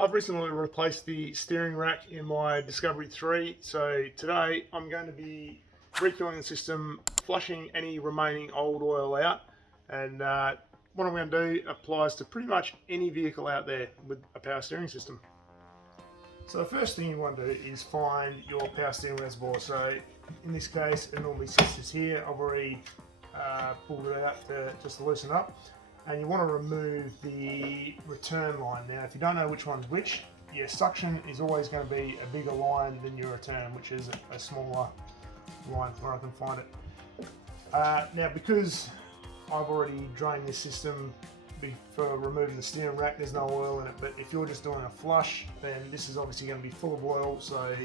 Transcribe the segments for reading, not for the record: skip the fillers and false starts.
I've recently replaced the steering rack in my Discovery 3, so today I'm going to be refilling the system, flushing any remaining old oil out, and what I'm going to do applies to pretty much any vehicle out there with a power steering system. So the first thing you want to do is find your power steering reservoir. So in this case it normally sits just here. I've already pulled it out just to loosen up. And you want to remove the return line. Now, if you don't know which one's which, your suction is always going to be a bigger line than your return, which is a smaller line where I can find it. Now, because I've already drained this system for removing the steering rack, there's no oil in it, but if you're just doing a flush, then this is obviously going to be full of oil, so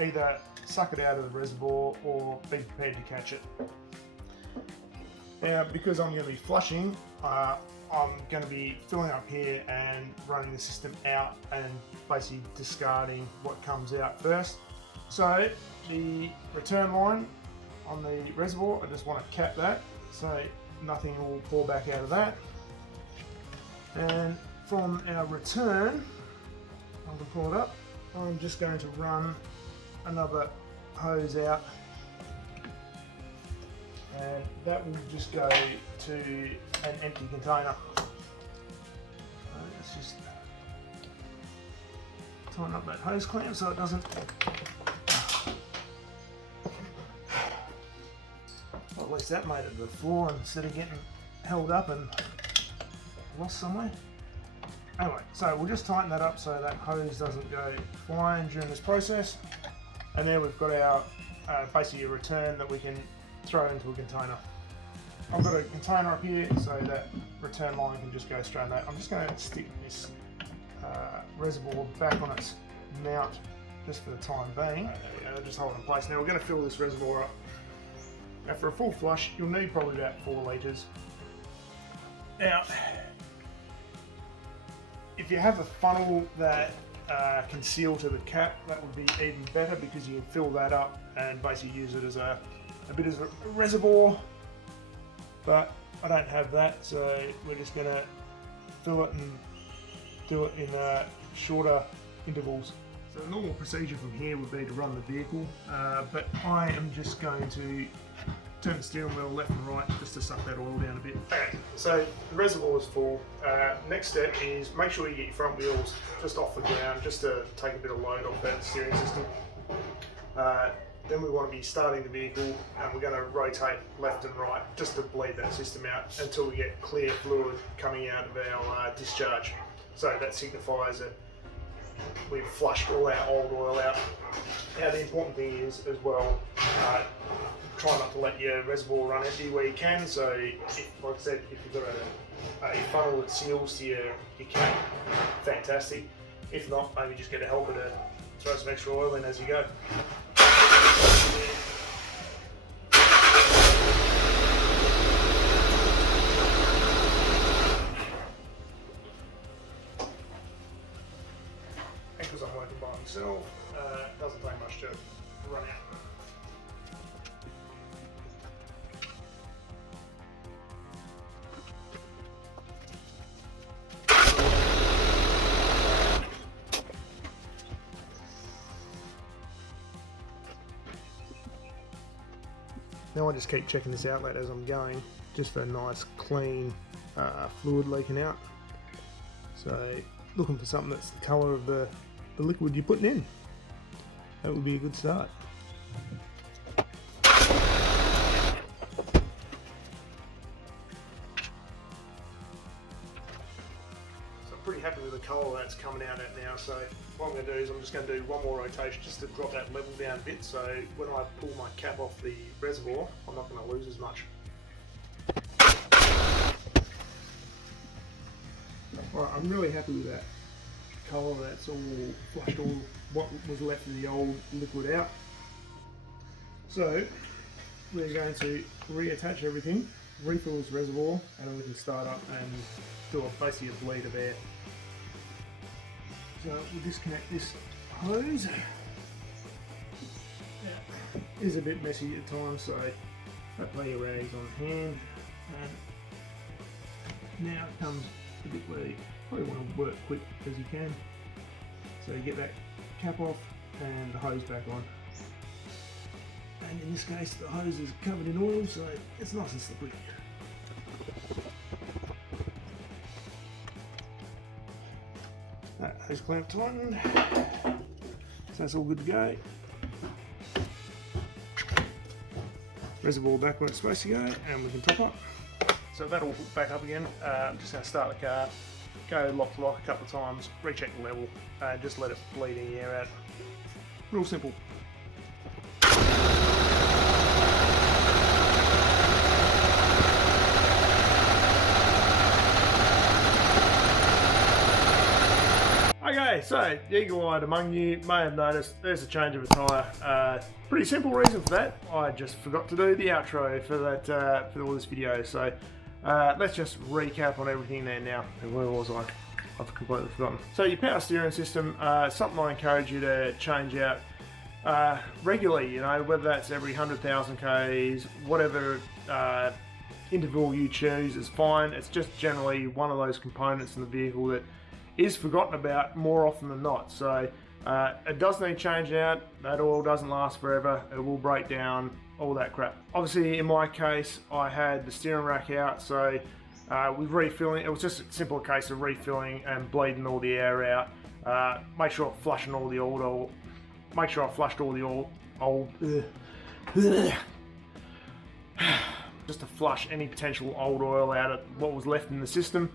either suck it out of the reservoir or be prepared to catch it. Now, because I'm going to be flushing, I'm going to be filling up here and running the system out and basically discarding what comes out first. So the return line on the reservoir, I just want to cap that so nothing will pour back out of that. And from our return, I can pull it up, I'm just going to run another hose out, and that will just go to an empty container. Let's just tighten up that hose clamp so it doesn't, well, at least that made it to the floor instead of getting held up and lost somewhere. Anyway, so we'll just tighten that up so that hose doesn't go flying during this process. And then we've got our basically a return that we can throw into a container. I've got a container up here so that return line can just go straight in that. I'm just going to stick this reservoir back on its mount just for the time being. Just hold it in place. Now we're going to fill this reservoir up. Now for a full flush you'll need probably about 4 litres. Now if you have a funnel that can seal to the cap, that would be even better because you can fill that up and basically use it as a bit of a reservoir, but I don't have that, so we're just going to fill it and do it in shorter intervals. So the normal procedure from here would be to run the vehicle, but I am just going to turn the steering wheel left and right just to suck that oil down a bit. Okay, so the reservoir is full. Next step is make sure you get your front wheels just off the ground, just to take a bit of load off that steering system. Then we want to be starting the vehicle and we're going to rotate left and right just to bleed that system out until we get clear fluid coming out of our discharge. So that signifies that we've flushed all our old oil out. Now the important thing is as well, try not to let your reservoir run empty where you can. So like I said, if you've got a funnel that seals to your cap, fantastic. If not, maybe just get a helper to throw some extra oil in as you go. Because I'm working by myself, it doesn't take much to run out. Now I just keep checking this outlet as I'm going, just for a nice clean fluid leaking out. So looking for something that's the colour of the liquid you're putting in. That would be a good start. So I'm pretty happy with the colour that's coming out at now. So what I'm going to do is I'm just going to do one more rotation just to drop that level down a bit, so when I pull my cap off the reservoir I'm not going to lose as much. Alright, I'm really happy with that colour. That's all flushed all what was left of the old liquid out. So we're going to reattach everything, refill this reservoir, and then we can start up and do basically a bleed of air. So we'll disconnect this hose. Now, it is a bit messy at times, so have plenty of rags on hand. And now comes the bit where you probably want to work quick as you can. So you get that cap off and the hose back on. And in this case the hose is covered in oil, so it's nice and slippery. That hose clamp tightened, so that's all good to go. Reservoir back where it's supposed to go, and we can top up. So that'll hook back up again. I'm just going to start the car, go lock to lock a couple of times, recheck the level, and just let it bleed any air out. Real simple. Okay, so the eagle-eyed among you may have noticed there's a change of a tyre. Pretty simple reason for that. I just forgot to do the outro for that for all this video. So let's just recap on everything there now. And where was I? I've completely forgotten. So your power steering system, something I encourage you to change out regularly. You know, whether that's every 100,000 k's, whatever interval you choose is fine. It's just generally one of those components in the vehicle that is forgotten about more often than not. So it does need changing out. That oil doesn't last forever. It will break down, all that crap. Obviously in my case I had the steering rack out, so with refilling, it was just a simple case of refilling and bleeding all the air out. Make sure I'm flushing all the old oil. Make sure I flushed all the old just to flush any potential old oil out of what was left in the system,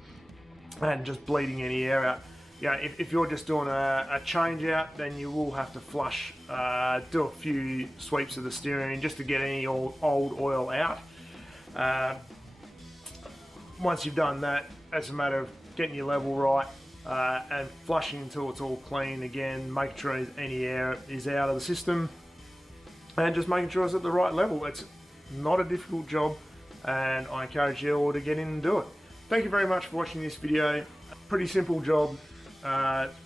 and just bleeding any air out. Yeah, if you're just doing a change out, then you will have to flush, do a few sweeps of the steering just to get any old oil out. Once you've done that, it's a matter of getting your level right and flushing until it's all clean again, making sure any air is out of the system, and just making sure it's at the right level. It's not a difficult job, and I encourage you all to get in and do it. Thank you very much for watching this video. Pretty simple job,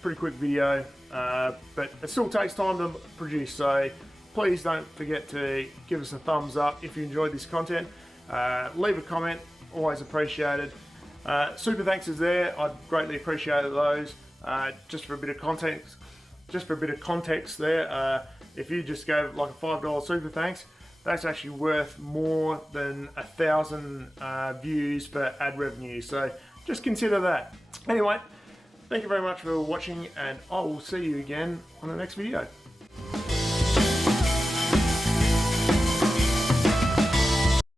pretty quick video, but it still takes time to produce, so please don't forget to give us a thumbs up if you enjoyed this content. Leave a comment, always appreciated. Super thanks is there, I'd greatly appreciate those. Just for a bit of context, there, if you just gave like a $5 super thanks, that's actually worth more than 1,000 views for ad revenue, so just consider that. Anyway, thank you very much for watching, and I will see you again on the next video.